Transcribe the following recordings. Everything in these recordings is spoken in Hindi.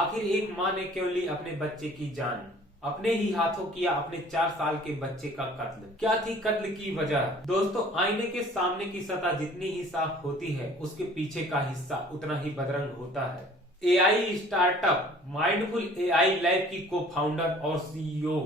आखिर एक माँ ने क्यों ली अपने बच्चे की जान, अपने ही हाथों किया अपने 4 साल के बच्चे का कत्ल। क्या थी कत्ल की वजह? दोस्तों, आईने के सामने की सतह जितनी ही साफ होती है, उसके पीछे का हिस्सा उतना ही बदरंग होता है। AI startup mindful AI lab की को फाउंडर और सीईओ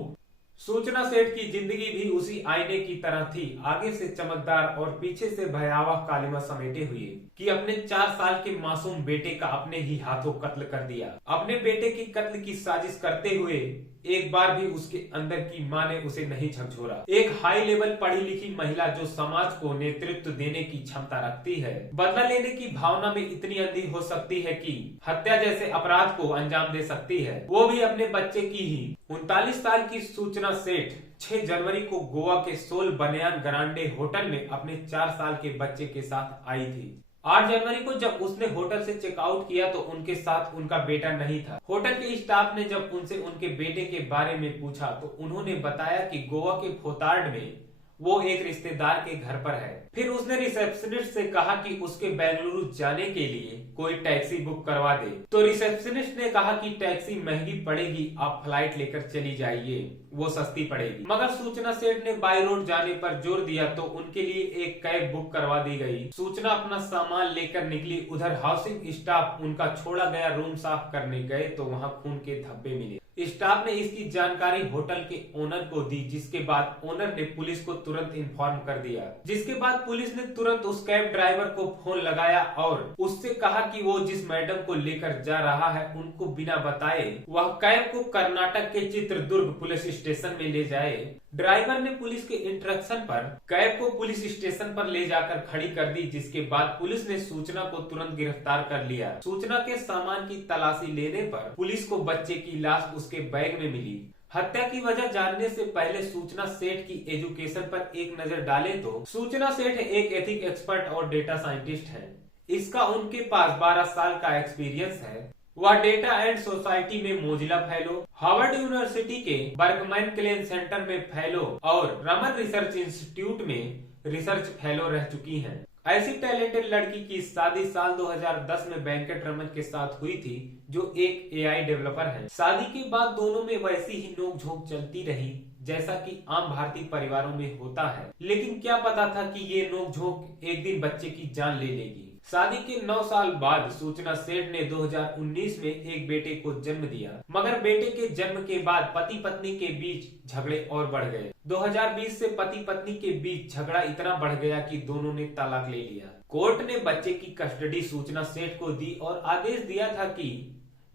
सूचना सेठ की जिंदगी भी उसी आईने की तरह थी, आगे से चमकदार और पीछे से भयावह कालिमा समेटे हुए, कि अपने 4 साल के मासूम बेटे का अपने ही हाथों कत्ल कर दिया। अपने बेटे की कत्ल की साजिश करते हुए एक बार भी उसके अंदर की मां ने उसे नहीं झकझोरा। एक हाई लेवल पढ़ी लिखी महिला जो समाज को नेतृत्व देने की क्षमता रखती है, बदला लेने की भावना में इतनी अंधी हो सकती है कि हत्या जैसे अपराध को अंजाम दे सकती है, वो भी अपने बच्चे की ही। 39 साल की सूचना सेठ 6 जनवरी को गोवा के सोल बनियान ग्रांडे होटल में अपने 4 साल के बच्चे के साथ आई थी। 8 जनवरी को जब उसने होटल से चेकआउट किया तो उनके साथ उनका बेटा नहीं था। होटल के स्टाफ ने जब उनसे उनके बेटे के बारे में पूछा तो उन्होंने बताया कि गोवा के फोतार्ड में वो एक रिश्तेदार के घर पर है। फिर उसने रिसेप्शनिस्ट से कहा कि उसके बेंगलुरु जाने के लिए कोई टैक्सी बुक करवा दे, तो रिसेप्शनिस्ट ने कहा कि टैक्सी महंगी पड़ेगी, आप फ्लाइट लेकर चली जाइए, वो सस्ती पड़ेगी। मगर सूचना सेठ ने बाय रोड जाने पर जोर दिया तो उनके लिए एक कैब बुक करवा दी गई। सूचना अपना सामान लेकर निकली। उधर हाउसिंग स्टाफ उनका छोड़ा गया रूम साफ करने गए तो वहां खून के धब्बे मिले। स्टाफ ने इसकी जानकारी होटल के ओनर को दी, जिसके बाद ओनर ने पुलिस को तुरंत इन्फॉर्म कर दिया। जिसके बाद पुलिस ने तुरंत उस कैब ड्राइवर को फोन लगाया और उससे कहा कि वो जिस मैडम को लेकर जा रहा है उनको बिना बताए वह कैब को कर्नाटक के चित्रदुर्ग पुलिस स्टेशन में ले जाए। ड्राइवर ने पुलिस के इंस्ट्रक्शन पर कैब को पुलिस स्टेशन पर ले जाकर खड़ी कर दी, जिसके बाद पुलिस ने सूचना को तुरंत गिरफ्तार कर लिया। सूचना के सामान की तलाशी लेने पर पुलिस को बच्चे की लाश उसके बैग में मिली। हत्या की वजह जानने से पहले सूचना सेठ की एजुकेशन पर एक नजर डालें तो सूचना सेठ एक एथिक एक्सपर्ट और डेटा साइंटिस्ट है। इसका उनके पास 12 साल का एक्सपीरियंस है। वह डेटा एंड सोसाइटी में मोजिला फेलो, हार्वर्ड यूनिवर्सिटी के बर्कमैन क्लेन सेंटर में फेलो और रमन रिसर्च इंस्टीट्यूट में रिसर्च फेलो रह चुकी हैं। ऐसी टैलेंटेड लड़की की शादी साल 2010 में वेंकट रमन के साथ हुई थी, जो एक एआई डेवलपर है। शादी के बाद दोनों में वैसी ही नोकझोंक चलती रही जैसा कि आम भारतीय परिवारों में होता है, लेकिन क्या पता था कि ये नोकझोंक एक दिन बच्चे की जान ले लेगी। शादी के 9 साल बाद सूचना सेठ ने 2019 में एक बेटे को जन्म दिया, मगर बेटे के जन्म के बाद पति पत्नी के बीच झगड़े और बढ़ गए। 2020 से पति पत्नी के बीच झगड़ा इतना बढ़ गया कि दोनों ने तलाक ले लिया। कोर्ट ने बच्चे की कस्टडी सूचना सेठ को दी और आदेश दिया था कि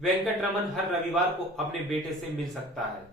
वेंकट रमन हर रविवार को अपने बेटे से मिल सकता है।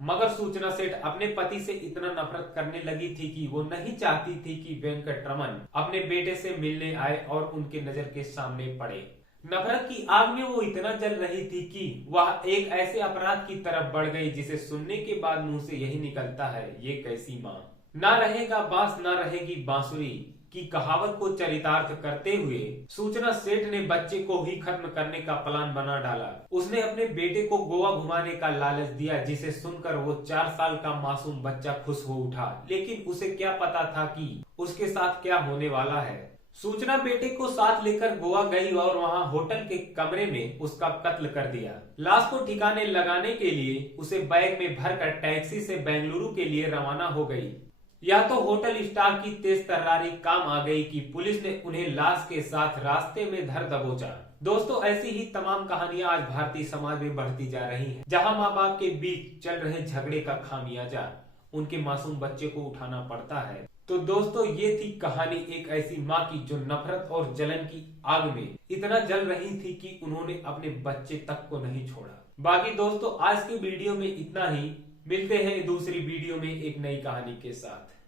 मगर सूचना सेठ अपने पति से इतना नफरत करने लगी थी कि वो नहीं चाहती थी कि वेंकट रमन अपने बेटे से मिलने आए और उनके नजर के सामने पड़े। नफरत की आग में वो इतना जल रही थी कि वह एक ऐसे अपराध की तरफ बढ़ गई जिसे सुनने के बाद मुंह से यही निकलता है, ये कैसी माँ। ना रहेगा बांस ना रहेगी बांसुरी की कहावत को चरितार्थ करते हुए सूचना सेठ ने बच्चे को ही खत्म करने का प्लान बना डाला। उसने अपने बेटे को गोवा घुमाने का लालच दिया, जिसे सुनकर वो 4 साल का मासूम बच्चा खुश हो उठा, लेकिन उसे क्या पता था कि उसके साथ क्या होने वाला है। सूचना बेटे को साथ लेकर गोवा गई और वहां होटल के कमरे में उसका कत्ल कर दिया। लाश को ठिकाने लगाने के लिए उसे बैग में भरकर टैक्सी से बेंगलुरु के लिए रवाना हो गई। या तो होटल स्टाफ की तेज तर्रारी काम आ गई कि पुलिस ने उन्हें लाश के साथ रास्ते में धर दबोचा। दोस्तों, ऐसी ही तमाम कहानियां आज भारतीय समाज में बढ़ती जा रही हैं, जहां माँ बाप के बीच चल रहे झगड़े का खामियाजा उनके मासूम बच्चे को उठाना पड़ता है। तो दोस्तों, ये थी कहानी एक ऐसी माँ की जो नफरत और जलन की आग में इतना जल रही थी कि उन्होंने अपने बच्चे तक को नहीं छोड़ा। बाकी दोस्तों, आज की वीडियो में इतना ही। मिलते हैं दूसरी वीडियो में एक नई कहानी के साथ।